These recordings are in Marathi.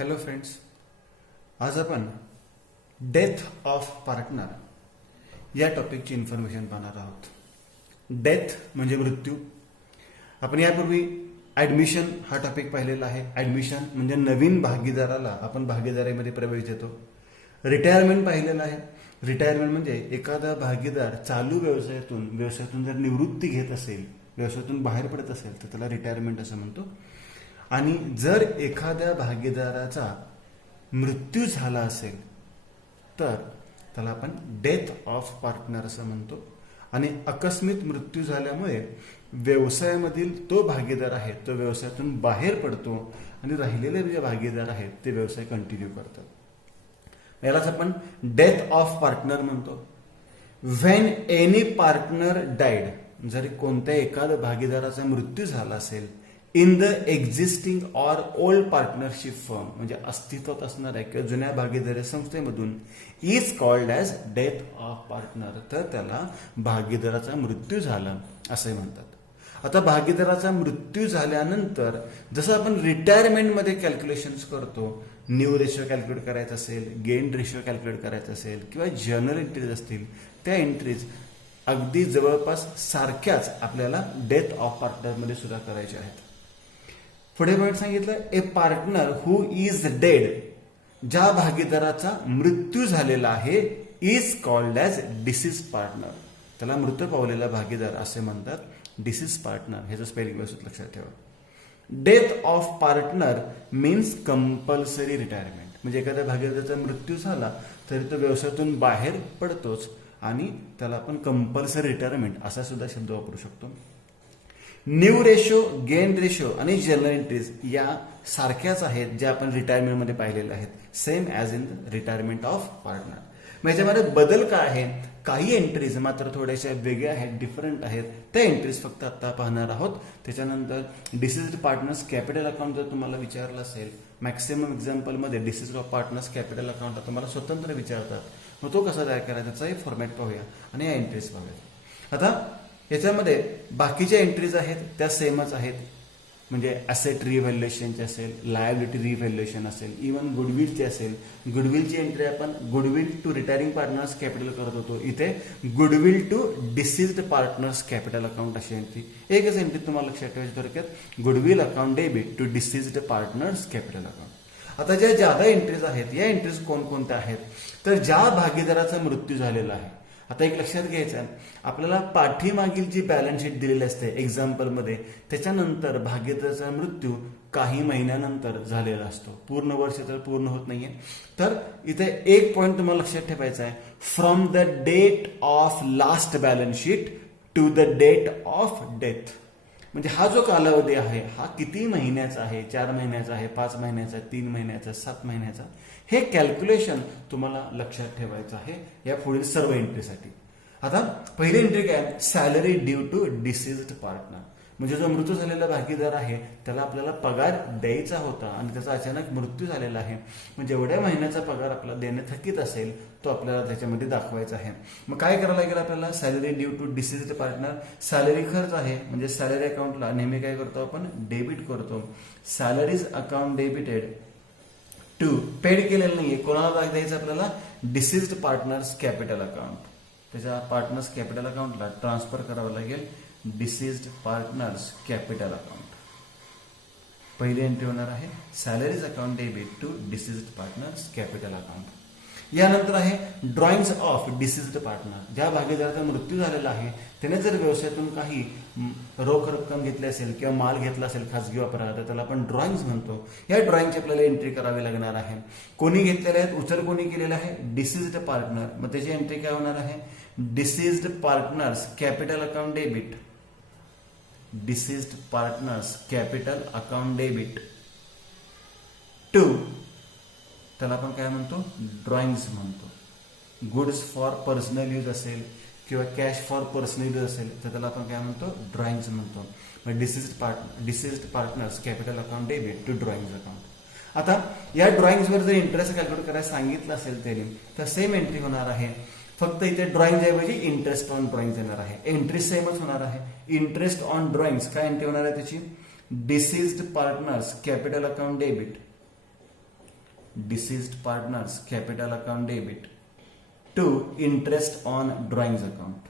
हॅलो फ्रेंड्स, आज आपण डेथ ऑफ पार्टनर या टॉपिकची इन्फॉर्मेशन पाहणार आहोत. डेथ म्हणजे मृत्यू. आपण यापूर्वी ॲडमिशन हा टॉपिक पाहिलेला आहे. ॲडमिशन म्हणजे नवीन भागीदाराला आपण भागीदारीमध्ये प्रवेश देतो. रिटायरमेंट पाहिलेलं आहे. रिटायरमेंट म्हणजे एखादा भागीदार चालू व्यवसायातून जर निवृत्ती घेत असेल, व्यवसायातून बाहेर पडत असेल तर त्याला रिटायरमेंट असं म्हणतो. आणि जर एखाद्या भागीदाराचा मृत्यू झाला असेल तर त्याला आपण डेथ ऑफ पार्टनर असं म्हणतो. आणि आकस्मिक मृत्यू झाल्यामुळे व्यवसायामधील तो भागीदार आहे तो व्यवसायातून बाहेर पडतो आणि राहिलेले जे भागीदार आहेत ते व्यवसाय कंटिन्यू करतात. यालाच आपण डेथ ऑफ पार्टनर म्हणतो. व्हेन एनी पार्टनर डाईड, जर कोणत्या एखाद्या भागीदाराचा मृत्यू झाला असेल in the existing or old partnership firm, म्हणजे अस्तित्वात असणाऱ्या किंवा जुन्या भागीदारी संस्थेमधून, is called as death of partner, तर त्याला भागीदाराचा मृत्यू झाला असे म्हणतात. आता भागीदाराचा मृत्यू झाल्यानंतर जसं आपण रिटायरमेंटमध्ये कॅल्क्युलेशन्स करतो, न्यू रेशो कॅल्क्युलेट करायचं असेल, गेन रेशो कॅल्क्युलेट करायचं असेल किंवा जर्नल एंट्रीज असतील, त्या एंट्रीज अगदी जवळपास सारख्याच आपल्याला डेथ ऑफ पार्टनरमध्ये सुद्धा करायच्या आहेत. पुढे पॉईंट सांगितलं, ए पार्टनर हु इज डेड, ज्या भागीदाराचा मृत्यू झालेला आहे, is called as disease partner, त्याला मृत पावलेला भागीदार असे म्हणतात, डिसीज पार्टनर. ह्याचं स्पेलिंग व्यवस्थित लक्षात ठेवा. Death of partner means compulsory retirement, म्हणजे एखाद्या भागीदाराचा मृत्यू झाला तरी तो व्यवसायातून बाहेर पडतोच आणि त्याला आपण कंपल्सरी रिटायरमेंट असा सुद्धा शब्द वापरू शकतो. न्यू रेशो, गेन रेशो आणि जर्नल एंट्रीज या सारख्याच आहेत ज्या आपण रिटायरमेंटमध्ये पाहिलेल्या आहेत, same as in retirement of partner. मग याच्यामध्ये बदल काय आहे? काही एंट्रीज मात्र थोड्याशा वेगळ्या आहेत, डिफरंट आहेत. त्या एंट्रीज फक्त आता पाहणार आहोत. त्याच्यानंतर डिसीज्ड पार्टनर्स कॅपिटल अकाउंट जर तुम्हाला विचारलं असेल, मॅक्सिमम एक्झाम्पलमध्ये deceased of partners capital account तुम्हाला स्वतंत्र विचारतात, मग तो कसा तयार करायचा त्याचाही फॉर्मॅट पाहूया आणि या एंट्रीज पाहूया. आता याच्यामध्ये बाकीच्या एंट्रीज आहेत त्या सेमच आहेत, म्हणजे ॲसेट रिव्हॅल्युएशनचे असेल, लायबिलिटी रिव्हॅल्युएशन असेल, इव्हन गुडविलची असेल. गुडविलची एंट्री आपण goodwill to retiring partners capital करत होतो, इथे goodwill to deceased partners capital account अशी एंट्री. एकच एंट्री तुम्हाला लक्षात ठेवायची थोडक्यात, goodwill account debit to deceased partners capital account. आता ज्या ज्यादा एंट्रीज आहेत या एंट्रीज कोणकोणत्या आहेत तर ज्या भागीदाराचा मृत्यू झालेला आहे. आता एक लक्षात घ्यायचं आहे, आपल्याला पाठीमागील जी बॅलन्स शीट दिलेली असते एक्झाम्पलमध्ये, त्याच्यानंतर भागीदाराचा मृत्यू काही महिन्यानंतर झालेला असतो, पूर्ण वर्ष तर पूर्ण होत नाहीये. तर इथे एक पॉईंट तुम्हाला लक्षात ठेवायचा आहे, from the date of last balance sheet to the date of death, म्हणजे हा जो कालावधी आहे हा किती महिन्याचा आहे, 4 महिन्याचा आहे, 5 महिन्याचा, 3 महिन्याचा, 7 महिन्याचा, हे कॅल्क्युलेशन तुम्हाला लक्षात ठेवायचं आहे या पुढील सर्व एंट्रीसाठी. आता पहिली एंट्री काय, salary due to deceased partner, म्हणजे जो मृत्यू झालेला भागीदार आहे त्याला आपल्याला पगार द्यायचा होता आणि त्याचा अचानक मृत्यू झालेला आहे, म्हणजे एवढ्या महिन्याचा पगार आपल्याला देणे थकीत असेल तो आपल्याला त्याच्यामध्ये दाखवायचा आहे. मग काय करायला लागेल आपल्याला, salary due to deceased partner, salary खर्च आहे म्हणजे सॅलरी अकाउंटला नेहमी काय करतो आपण, डेबिट करतो. Salaries account debited to, paid केलेलं नाहीये, कोणाला द्यायचं आपल्याला, डिसीज्ड पार्टनर्स कॅपिटल अकाउंट, त्याच्या पार्टनर्स कॅपिटल अकाउंटला ट्रान्सफर करावं लागेल डिसीज्ड पार्टनर्स कॅपिटल अकाउंट. पहिली एंट्री होणार आहे salaries account debit to deceased partners capital account. यानंतर आहे ड्रॉइंग्स ऑफ डिसीज्ड पार्टनर, ज्या भागीदाराचा मृत्यू झालेला आहे त्याने जर व्यवसायातून काही रोख रक्कम घेतली असेल किंवा माल घेतला असेल खासगी वापराला तर त्याला आपण ड्रॉइंग्स म्हणतो. या ड्रॉइंगची आपल्याला एंट्री करावी लागणार आहे. कोणी घेतलेले आहेत, उचल कोणी केलेला आहे, डिसीज्ड पार्टनर, मग त्याची एंट्री काय होणार आहे, deceased partners capital account debit, deceased partners capital account debit to, त्याला आपण काय म्हणतो, ड्रॉइंग्स म्हणतो. गुड्स फॉर पर्सनल यूज असेल किंवा कॅश फॉर पर्सनल यूज असेल तर त्याला आपण काय म्हणतो, ड्रॉइंग्स म्हणतो. मग deceased partners capital account debit to drawings account. आता या ड्रॉइंग्सवर जर इंटरेस्ट कॅल्क्युलेट करायला सांगितलं असेल तरी तर सेम एंट्री होणार आहे, फक्त इथे ड्रॉइंग ऐवजी इंटरेस्ट ऑन ड्रॉइंग येणार आहे. एंट्री सेमच होणार आहे. इंटरेस्ट ऑन ड्रॉइंग्स काय एंट्री होणार आहे त्याची, deceased partners capital account debit deceased partners capital account debit to interest on drawings account,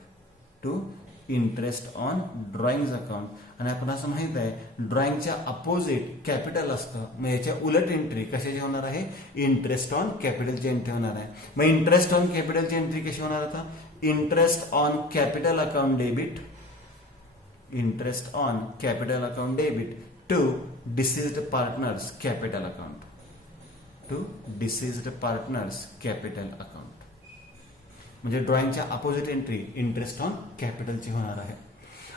to interest on drawings account. आणि आपण असं माहित आहे ड्रॉइंगच्या अपोजिट कॅपिटल असतं, मग याच्या उलट एंट्री कशाची होणार आहे, इंटरेस्ट ऑन कॅपिटलची एंट्री होणार आहे. मग इंटरेस्ट ऑन कॅपिटलची एंट्री कशी होणार आता, interest on capital account debit, interest on capital account debit to deceased partners capital account, to deceased partners capital account. म्हणजे ड्रॉइंगच्या अपोजिट एंट्री इंटरेस्ट ऑन कॅपिटलची होणार आहे.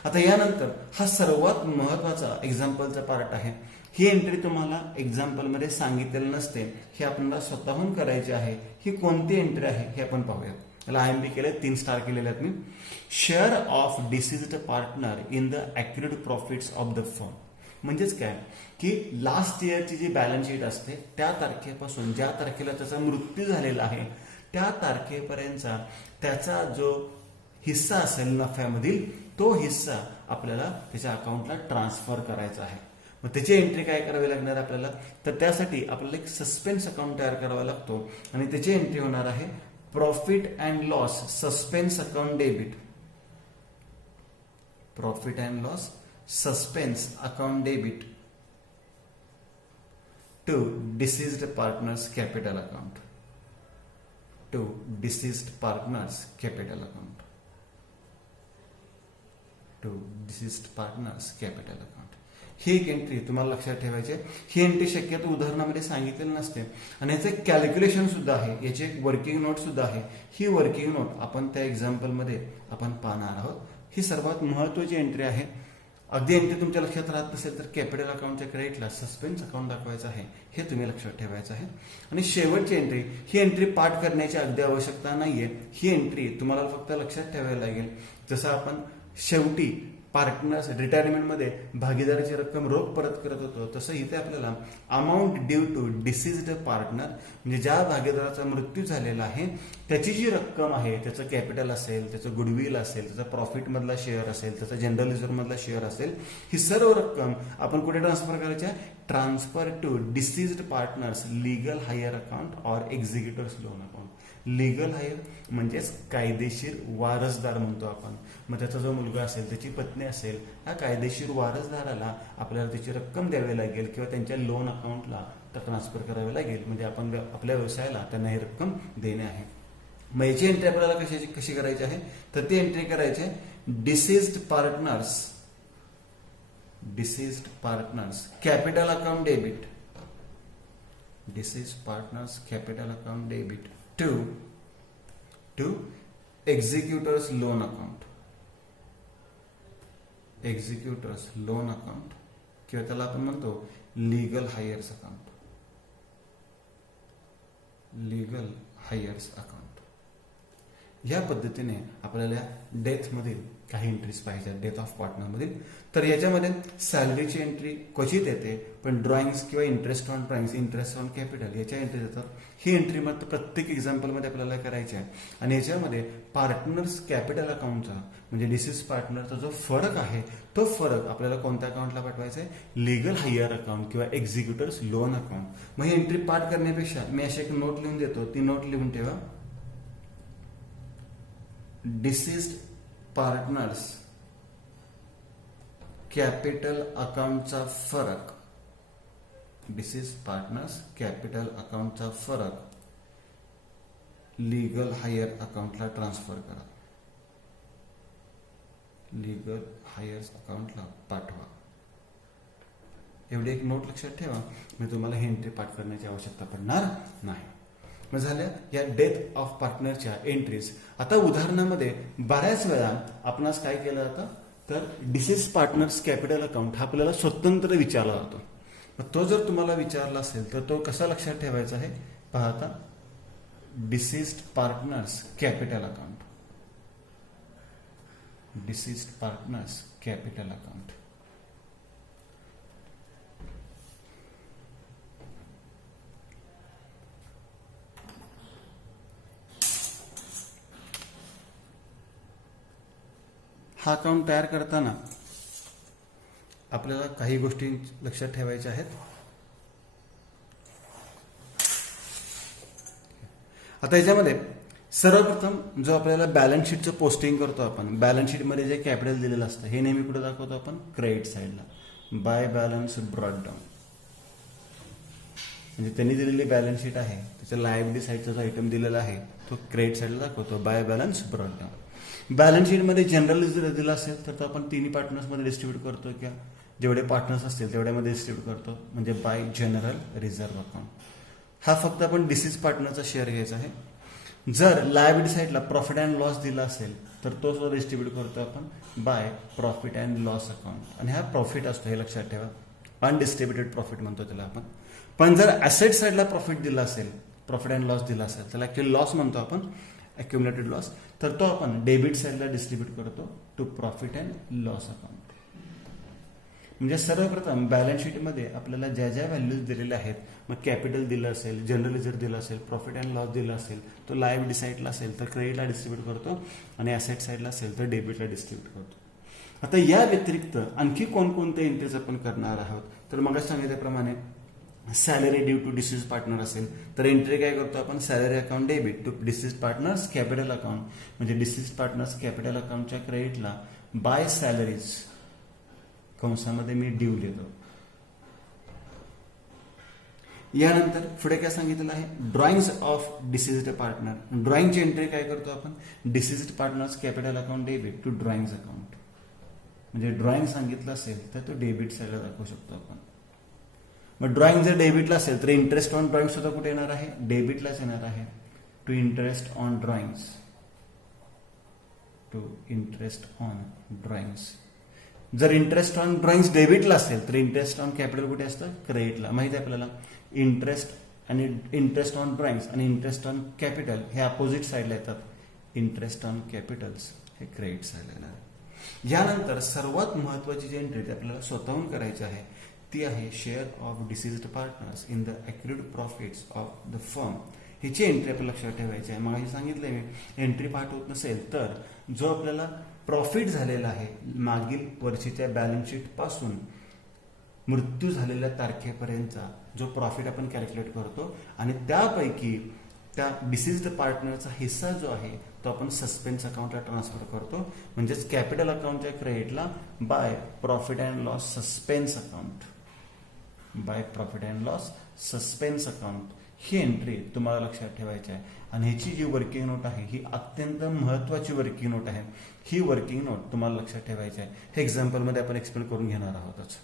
आता यानंतर हा सर्वात महत्वाचा एक्झाम्पलचा पार्ट आहे. ही एंट्री तुम्हाला एक्झाम्पलमध्ये सांगितलेलं नसते, हे आपल्याला स्वतःहून करायचे आहे. ही कोणती एंट्री आहे हे आपण पाहूया. याला IMP केले, 3 स्टार केलेले आहेत मी. Share of deceased partner in the accurate profits of the firm. म्हणजेच काय की लास्ट इयरची जी बॅलन्स शीट असते त्या तारखेपासून ज्या तारखेला त्याचा मृत्यू झालेला आहे त्या तारखेपर्यंतचा त्याचा जो हिस्सा असेल नफ्यामधील तो हिस्सा आपल्याला त्याच्या अकाउंटला ट्रान्सफर करायचा आहे. मग त्याची एंट्री काय करावी लागणार आपल्याला, तर त्यासाठी आपल्याला एक सस्पेन्स अकाउंट तयार करावा लागतो आणि त्याची एंट्री होणार आहे profit and loss suspense account debit, profit and loss suspense account debit to deceased partners capital account, to deceased partners capital account, to deceased partners capital account. ही एक एंट्री तुम्हाला लक्षात ठेवायची आहे. ही एंट्री शक्यतो उदाहरणामध्ये सांगितलेली नसते आणि याचं एक कॅल्क्युलेशन सुद्धा आहे, याची एक वर्किंग नोट सुद्धा आहे. ही वर्किंग नोट आपण त्या एक्झाम्पलमध्ये आपण पाहणार आहोत. ही सर्वात महत्वाची एंट्री आहे. अगदी एंट्री तुमच्या लक्षात राहत नसेल तर कॅपिटल अकाउंटच्या क्रेडिटला सस्पेन्स अकाउंट दाखवायचं आहे, हे तुम्ही लक्षात ठेवायचं आहे. आणि शेवटची एंट्री, ही एंट्री पाठ करण्याची अगदी आवश्यकता नाहीये. ही एंट्री तुम्हाला फक्त लक्षात ठेवायला लागेल. जसं आपण शेवटी पार्टनर्स रिटायरमेंटमध्ये भागीदाराची रक्कम रोख परत करत होतो तसं इथे आपल्याला amount due to deceased partner म्हणजे ज्या भागीदाराचा मृत्यू झालेला आहे त्याची जी रक्कम आहे, त्याचं कॅपिटल असेल, त्याचं गुडविल असेल, त्याचा प्रॉफिट मधला शेअर असेल, त्याचा जनरल रिझर्व्ह मधला शेअर असेल, ही सर्व रक्कम आपण कुठे ट्रान्सफर करायची आहे, transfer to deceased partners legal heir account or executors loan account. Legal heir म्हणजेच कायदेशीर वारसदार म्हणतो आपण. मग त्याचा जो मुलगा असेल, त्याची पत्नी असेल, या कायदेशीर वारसदाराला आपल्याला त्याची रक्कम द्यावी लागेल किंवा त्यांच्या लोन अकाउंटला ट्रान्सफर करावी लागेल. म्हणजे आपण आपल्या व्यवसायाला त्यांना ही रक्कम देणे आहे. मग याची एंट्री आपल्याला कशी करायची आहे, तर ती एंट्री करायची आहे deceased partners, deceased partners capital account debit, deceased partners capital account debit to executors loan account, executors loan account किंवा त्याला आपण म्हणतो legal heirs account, legal heirs account. या पद्धतीने आपल्याला डेथ मधील काही एंट्रीज पाहिजे, डेथ ऑफ पार्टनर मधील. तर याच्यामध्ये सॅलरीची एंट्री क्वचित येते, पण ड्रॉइंग्स किंवा interest on drawings, interest on capital याच्या एंट्रीज येतात. ही एंट्री मात्र प्रत्येक एक्झाम्पलमध्ये आपल्याला करायची आहे. आणि याच्यामध्ये पार्टनर्स कॅपिटल अकाउंटचा म्हणजे डिसीज पार्टनरचा जो फरक आहे तो फरक आपल्याला कोणत्या अकाउंटला पाठवायचा आहे, लीगल हायर अकाउंट किंवा एक्झिक्युटर्स लोन अकाउंट. मग ही एंट्री पाठ करण्यापेक्षा मी अशी एक नोट लिहून देतो, ती नोट लिहून ठेवा. डिसीज्ड पार्टनर्स कॅपिटल अकाउंटचा फरक, डिसीज पार्टनर्स कॅपिटल अकाउंटचा फरक लीगल हायर अकाउंटला ट्रान्सफर करा, लीगल हायर्स अकाउंटला पाठवा. एवढी एक नोट लक्षात ठेवा. मी तुम्हाला ही एंट्री पाठ करण्याची आवश्यकता पडणार नाही. मग झाल्या या डेथ ऑफ पार्टनरच्या एंट्रीज. आता उदाहरणामध्ये बऱ्याच वेळा आपणास काय केलं जातं, तर डिसीज पार्टनर्स कॅपिटल अकाउंट हा आपल्याला स्वतंत्र विचारला जातो. मग तो जर तुम्हाला विचारला असेल तर तो कसा लक्षात ठेवायचा आहे, पहा आता. Deceased partners capital account, deceased partners capital account. हा अकाउंट तयार करताना आपल्याला काही गोष्टी लक्षात ठेवायच्या आहेत. आता याच्यामध्ये सर्वप्रथम जो आपल्याला बॅलन्स शीटचं पोस्टिंग करतो आपण, बॅलन्स शीटमध्ये जे कॅपिटल दिलेलं असतं हे नेहमी कुठे दाखवतो आपण, क्रेडिट साईडला बाय बॅलन्स ब्रॉट डाऊन. म्हणजे त्यांनी दिलेली बॅलन्स शीट आहे त्याच्या लायबिलिटी साईडचा जो आयटम दिलेला आहे तो क्रेडिट साईडला दाखवतो by balance brought down. Balance शीटमध्ये जनरल जर दिला असेल तर तो आपण तिन्ही पार्टनर्समध्ये डिस्ट्रीब्यूट करतो किंवा जेवढे पार्टनर्स असतील तेवढ्यामध्ये डिस्ट्रीब्यूट करतो, म्हणजे बाय जनरल रिझर्व्ह अकाउंट. हा फक्त आपण डिसीज पार्टनरचा शेअर घ्यायचा आहे. जर लायबिलिटी साईडला प्रॉफिट अँड लॉस दिला असेल तर तो सुद्धा डिस्ट्रीब्यूट करतो आपण bye profit and loss account. आणि हा प्रॉफिट असतो हे लक्षात ठेवा, अनडिस्ट्रीब्युटेड प्रॉफिट म्हणतो त्याला आपण. पण जर ऍसेट साईडला प्रॉफिट दिला असेल, प्रॉफिट अँड लॉस दिला असेल, त्याला ऍक्च्युअली लॉस म्हणतो आपण, अक्युमुलेटेड लॉस, तर तो आपण डेबिट साईडला डिस्ट्रीब्यूट करतो to profit and loss account. म्हणजे सर्वप्रथम बॅलन्स शीटमध्ये आपल्याला ज्या ज्या व्हॅल्यूज दिलेल्या आहेत, मग कॅपिटल दिलं असेल, जनरल रिझर्व्ह दिला असेल, प्रॉफिट अँड लॉस दिला असेल, तो लायबिलिटी साईडला असेल तर क्रेडिटला डिस्ट्रीब्यूट करतो आणि ॲसेट साईडला असेल तर डेबिटला डिस्ट्रीब्यूट करतो. आता या व्यतिरिक्त आणखी कोणकोणते एंट्रीज आपण करणार आहोत, तर मग सांगितल्याप्रमाणे salary due to deceased partner असेल तर एंट्री काय करतो आपण, salary account debit to deceased partners capital account. म्हणजे डिसीज पार्टनर्स कॅपिटल अकाउंटच्या क्रेडिटला बाय सॅलरीज कंसामध्ये मी ड्यू देतो. यानंतर पुढे काय सांगितलेलं आहे, ड्रॉइंग्स ऑफ डिसीज्ड पार्टनर. ड्रॉइंगची एंट्री काय करतो आपण, deceased partners capital account debit to drawings account. म्हणजे ड्रॉइंग सांगितलं असेल तर तो डेबिट साईडला दाखवू शकतो आपण. मग ड्रॉइंग जर डेबिटला असेल तर इंटरेस्ट ऑन ड्रॉइंग सुद्धा कुठे येणार आहे, डेबिटलाच येणार आहे, to interest on drawings, to interest on drawings. जर इंटरेस्ट ऑन ड्रॉइंग्स डेबिटला असेल तर इंटरेस्ट ऑन कॅपिटल कुठे असतं, क्रेडिटला. माहिती आहे आपल्याला, इंटरेस्ट आणि इंटरेस्ट ऑन ड्रॉइंग्स आणि इंटरेस्ट ऑन कॅपिटल हे अपोजिट साईडला येतात. इंटरेस्ट ऑन कॅपिटल्स हे क्रेडिट साईडला येणार. यानंतर सर्वात महत्वाची जी एंट्री आपल्याला स्वतःहून करायची आहे ती आहे share of deceased partners in the accurate profits of the firm. ह्याची एंट्री आपल्याला लक्षात ठेवायची आहे. मग सांगितलंय मी, एंट्री पाठ होत नसेल तर जो आपल्याला प्रॉफिट झालेला आहे मागील वर्षीच्या बॅलन्स शीट पासून मृत्यू झालेल्या तारखेपर्यंतचा जो प्रॉफिट आपण कॅल्क्युलेट करतो आणि त्यापैकी त्या डिसीज्ड पार्टनरचा हिस्सा जो आहे तो आपण सस्पेन्स अकाउंटला ट्रान्सफर करतो. म्हणजेच कॅपिटल अकाउंटच्या क्रेडिटला by profit and loss suspense account, by profit and loss suspense account. ही एंट्री तुम्हाला लक्षात ठेवायची आहे. आणि ह्याची जी वर्किंग नोट आहे ही अत्यंत महत्वाची वर्किंग नोट आहे. ही वर्किंग नोट तुम्हाला लक्षात ठेवायची आहे. हे एक्झाम्पलमध्ये आपण एक्सप्लेन करून घेणार आहोतच.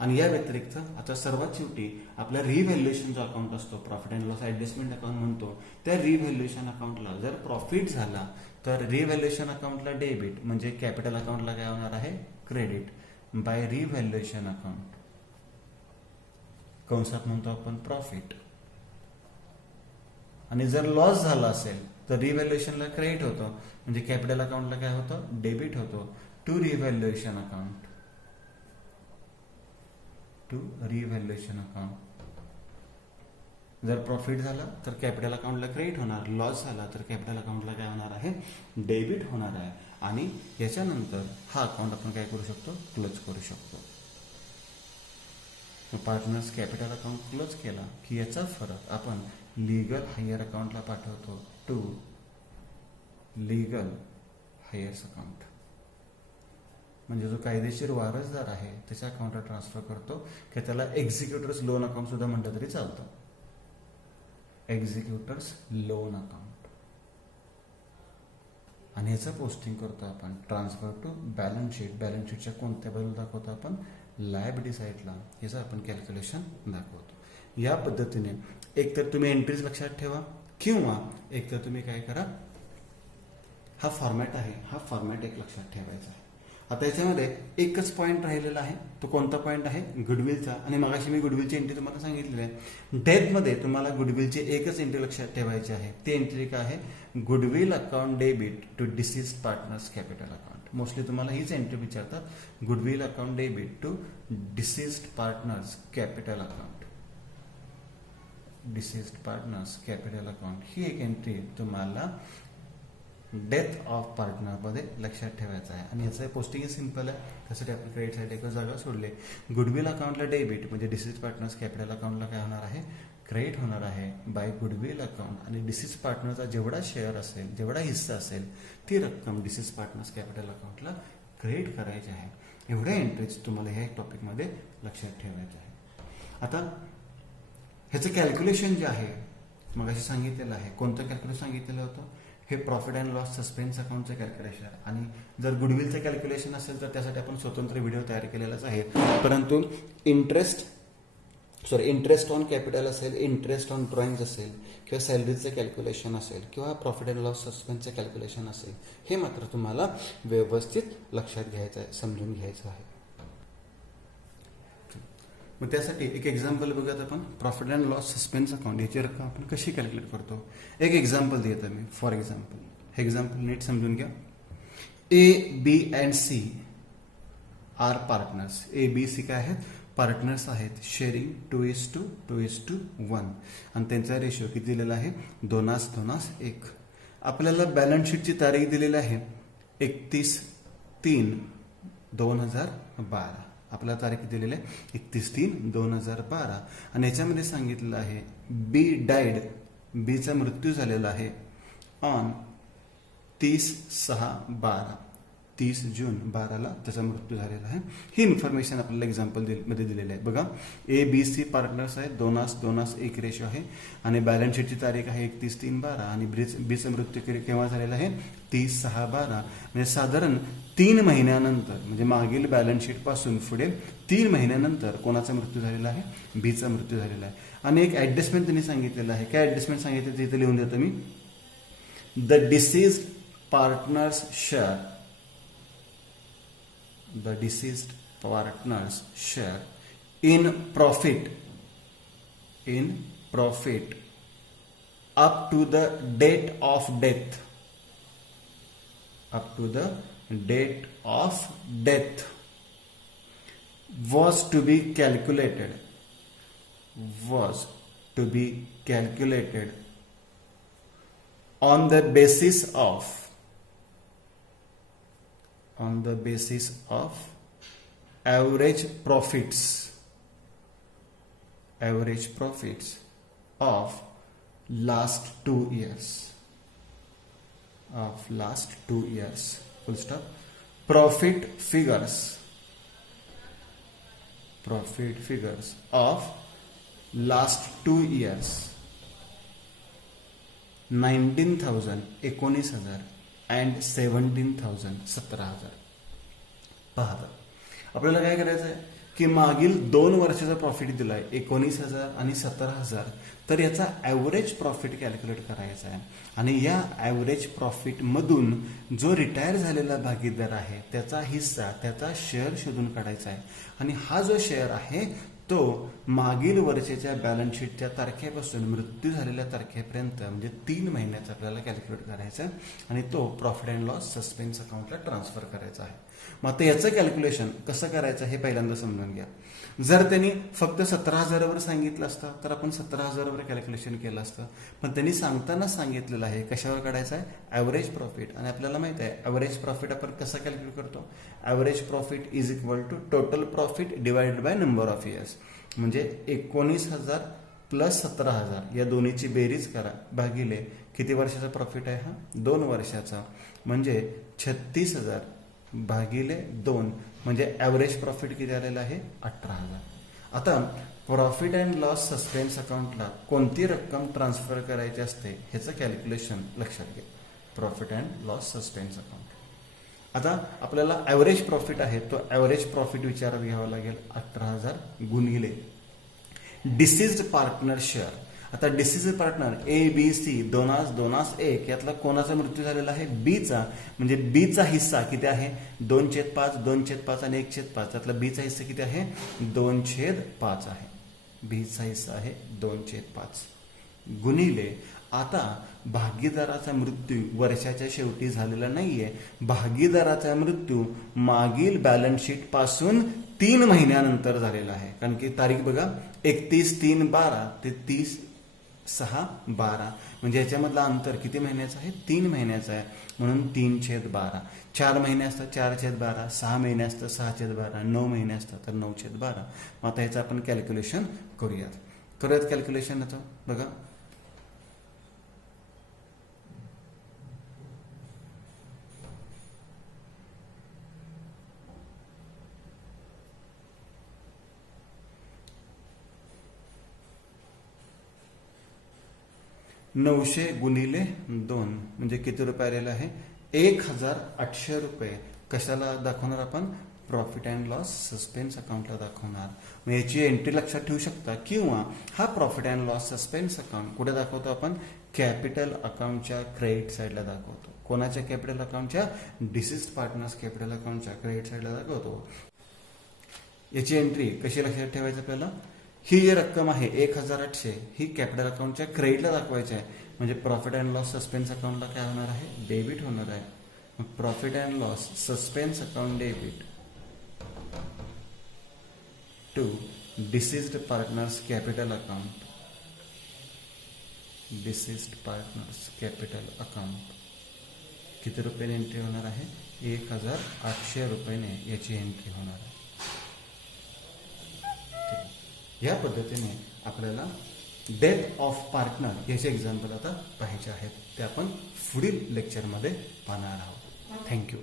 आणि या व्यतिरिक्त आता सर्वात शेवटी आपला रिव्हॅल्युएशन जो अकाउंट असतो, profit and loss adjustment account म्हणतो, त्या रिव्हॅल्युएशन अकाउंटला जर प्रॉफिट झाला तर रिव्हॅल्युएशन अकाउंटला डेबिट, म्हणजे कॅपिटल अकाउंटला काय होणार आहे, क्रेडिट, बाय रिव्हॅल्युएशन अकाउंट, कंसात म्हणतो आपण प्रॉफिट. आणि जर लॉस झाला असेल तर रिव्हॅल्युएशनला क्रेडिट होतो, म्हणजे कॅपिटल अकाउंटला काय होतं, डेबिट होतो, to revaluation account, to revaluation account. जर प्रॉफिट झाला तर कॅपिटल अकाउंटला क्रेडिट होणार, लॉस झाला तर कॅपिटल अकाउंटला काय होणार आहे, डेबिट होणार आहे. आणि याच्यानंतर हा अकाउंट आपण काय करू शकतो, क्लोज करू शकतो. पार्टनर्स कॅपिटल अकाउंट क्लोज केला की याचा फरक आपण लीगल हायर अकाउंटला पाठवतो टू लीगल हायर्स अकाउंट. म्हणजे जो कायदेशीर वारसदार आहे त्याच्या अकाउंटला ट्रान्सफर करतो, की त्याला एक्झिक्युटर्स लोन अकाउंट सुद्धा म्हटलं तरी चालतं. Executors loan account. आणि याचं पोस्टिंग करतो आपण transfer to balance sheet. Balance शीटच्या कोणत्या बाजूला दाखवतो आपण, लायबिलिटी साईडला. याचं आपण कॅल्क्युलेशन दाखवतो. या पद्धतीने एकतर तुम्ही एंट्रीज लक्षात ठेवा किंवा एकतर तुम्ही काय करा, हा फॉर्मॅट आहे, हा फॉर्मॅट एक लक्षात ठेवायचा आहे. आता याच्यामध्ये एकच पॉईंट राहिलेला आहे, तो कोणता पॉईंट आहे, गुडविलचा. आणि मगाशी मी गुडविलची एंट्री तुम्हाला सांगितलेली आहे. डेथमध्ये तुम्हाला गुडविलची एकच एंट्री लक्षात ठेवायची आहे. ती एंट्री काय आहे, goodwill account debit to deceased partners capital account. Mostly तुम्हाला हीच एंट्री विचारतात, goodwill account debit to deceased partners capital account, deceased partners capital account. ही एक एंट्री तुम्हाला डेथ ऑफ पार्टनर मध्ये लक्षात ठेवायचं आहे. आणि याचं पोस्टिंग सिंपल आहे. त्यासाठी आपण क्रेडिट साईड एक जागा सोडले. गुडविल अकाउंटला डेबिट म्हणजे डिसीज पार्टनर्स कॅपिटल अकाउंटला काय होणार आहे, क्रिएट होणार आहे बाय गुडविल अकाउंट आणि डिसीज पार्टनरचा जेवढा शेअर असेल, जेवढा हिस्सा असेल, ती रक्कम डिसीज पार्टनर्स कॅपिटल अकाउंटला क्रिएट करायची आहे. एवढ्या एंट्रीज तुम्हाला ह्या टॉपिकमध्ये लक्षात ठेवायच्या आहे. आता ह्याचं कॅल्क्युलेशन जे आहे मग असे सांगितलेलं आहे. कोणतं कॅल्क्युलेशन सांगितलेलं होतं? हे प्रॉफिट अँड लॉस सस्पेन्स अकाउंटचं कॅल्क्युलेशन. आणि जर गुडविलचं कॅल्क्युलेशन असेल तर त्यासाठी आपण स्वतंत्र व्हिडिओ तयार केलेलाच आहे. परंतु इंटरेस्ट ऑन कॅपिटल असेल, इंटरेस्ट ऑन ड्रॉइंग असेल, किंवा सॅलरीचं कॅल्क्युलेशन असेल, किंवा प्रॉफिट अँड लॉस सस्पेन्सचं कॅल्क्युलेशन असेल, हे मात्र तुम्हाला व्यवस्थित लक्षात घ्यायचं आहे, समजून घ्यायचं आहे. मग त्यासाठी एक एक्झाम्पल बघूयात आपण. Profit and loss suspense account याची रक्कम आपण कशी कॅल्क्युलेट करतो. एक एक्झाम्पल देतो मी. फॉर एक्झाम्पल, हे एक्झाम्पल नीट समजून घ्या. A, B and C are partners. A, B, C काय आहेत? पार्टनर्स आहेत. शेअरिंग 2:1 आणि त्यांचा रेशो किती दिलेला आहे? 2:1. आपल्याला बॅलन्स शीटची तारीख दिलेली आहे 31/3/2012. आपल्याला तारीख दिलेली आहे 31/3/2012 आणि याच्यामध्ये सांगितलेलं आहे बी डाईड, बीचा मृत्यू झालेला आहे ऑन 30/6/12. 30 जून 12ला त्याचा मृत्यू झालेला आहे. ही इन्फॉर्मेशन आपल्याला एक्झाम्पल मध्ये दिलेली आहे. बघा, ए, बी, सी पार्टनर्स आहेत. 2:1 रेशो आहे आणि बॅलन्स शीटची तारीख आहे 31/3/12 आणि बीचा मृत्यू केव्हा झालेला आहे? 30/6/12. म्हणजे साधारण 3 महिन्यानंतर, म्हणजे मागील बॅलन्स शीट पासून पुढे 3 महिन्यानंतर कोणाचा मृत्यू झालेला आहे? बीचा मृत्यू झालेला आहे. आणि एक ऍडजस्टमेंट त्यांनी सांगितलेलं आहे. काय ऍडजस्टमेंट सांगितलं ते इथे लिहून देतो मी. The deceased partners share, the deceased partners share in profit up to the date of death, was to be calculated on the basis of average profits of last 2 years. Full stop. Profit figures of last 2 years. 19,000 19,000 and 17,000 17,000. पहा, आपल्याला काय करायचं आहे की मागील 2 वर्षाचा प्रॉफिट दिलाय 19,000 आणि 17,000. तर याचा ॲव्हरेज प्रॉफिट कॅल्क्युलेट करायचा आहे आणि या ॲव्हरेज प्रॉफिट मधून जो रिटायर झालेला भागीदार आहे त्याचा हिस्सा, त्याचा शेअर शोधून काढायचा आहे. आणि हा जो शेअर आहे तो मागील वर्षाच्या बॅलन्स शीटच्या तारखेपासून मृत्यू झालेल्या तारखेपर्यंत म्हणजे 3 महिन्याचा आपल्याला कॅल्क्युलेट करायचा आहे आणि तो प्रॉफिट अँड लॉस सस्पेन्स अकाउंटला ट्रान्सफर करायचा आहे. मग आता याचं कॅल्क्युलेशन कसं करायचं हे पहिल्यांदा समजून घ्या. जर त्यांनी फक्त 17,000वर सांगितलं असतं तर आपण 17,000वर कॅल्क्युलेशन केलं असतं. पण त्यांनी सांगताना सांगितलेलं आहे कशावर काढायचं आहे? Average profit. आणि आपल्याला माहित आहे ॲव्हरेज प्रॉफिट आपण कसं कॅल्क्युलेट करतो? Average profit is equal to total profit divided by number of years. म्हणजे 19,000 प्लस 17,000 या दोन्हीची बेरीज करा भागिले किती वर्षाचा प्रॉफिट आहे? हा 2 वर्षाचा. म्हणजे 36,000 भागिले 2 म्हणजे ॲव्हरेज प्रॉफिट किती आलेलं आहे? 18,000. आता प्रॉफिट अँड लॉस सस्पेन्स अकाउंटला कोणती रक्कम ट्रान्सफर करायची असते ह्याचं कॅल्क्युलेशन लक्षात घ्या. Profit and loss suspense account. आता आपल्याला ॲव्हरेज प्रॉफिट आहे तो ॲव्हरेज प्रॉफिट विचारात घ्यावा लागेल. 18,000 गुणिले डिसीज्ड पार्टनर शेअर. आता डिसीज्ड पार्टनर ए, बी, सी 2:1 यातला कोणाचा मृत्यू झालेला आहे? बीचा. म्हणजे बीचा हिस्सा किती आहे? 2/5 2/5 आणि 1/5. त्यातला बीचा हिस्सा किती आहे? 2/5 आहे. बीचा हिस्सा आहे 2/5 गुणिले आता भागीदाराचा मृत्यू वर्षाच्या शेवटी झालेला नाहीये. भागीदाराचा मृत्यू मागील बॅलन्स शीट पासून 3 महिन्यानंतर झालेला आहे. कारण की तारीख बघा 31/3/12 ते 30/6/12 म्हणजे याच्यामधला अंतर किती महिन्याचं आहे? 3 महिन्याचं आहे. म्हणून 3/12. 4 महिने असतात 4/12, 6 महिने असतात 6/12, 9 महिने असतात तर 9/12. मग आता याचं आपण कॅल्क्युलेशन करूयात. करूयात कॅल्क्युलेशन आता. बघा, नऊशे गुणिले 2 म्हणजे किती रुपये आलेला आहे? 1800 रुपये. कशाला दाखवणार आपण? प्रॉफिट अँड लॉस सस्पेन्स अकाउंटला दाखवणार. मग याची एंट्री लक्षात ठेवू शकता, किंवा हा profit and loss suspense account कुठे दाखवतो आपण? कॅपिटल अकाउंटच्या क्रेडिट साईडला दाखवतो. कोणाच्या कॅपिटल अकाउंटच्या? डिसिस्ड पार्टनर्स कॅपिटल अकाउंटच्या क्रेडिट साईडला दाखवतो. याची एंट्री कशी लक्षात ठेवायची आपल्याला? ही जी रक्कम आहे 1800 ही कॅपिटल अकाउंटच्या क्रेडिटला दाखवायची आहे. म्हणजे प्रॉफिट अँड लॉस सस्पेन्स अकाउंटला काय होणार आहे? डेबिट होणार आहे. मग profit and loss suspense account debit to deceased partners capital account. Deceased partners capital account किती रुपयाने एंट्री होणार आहे? 1800 रुपयाने याची एंट्री होणार आहे. या पद्धतीने आपल्याला डेथ ऑफ पार्टनर याचे एक्झाम्पल आता पाहायचे आहेत. ते आपण पुढील लेक्चरमध्ये पाहणार आहोत. थँक्यू.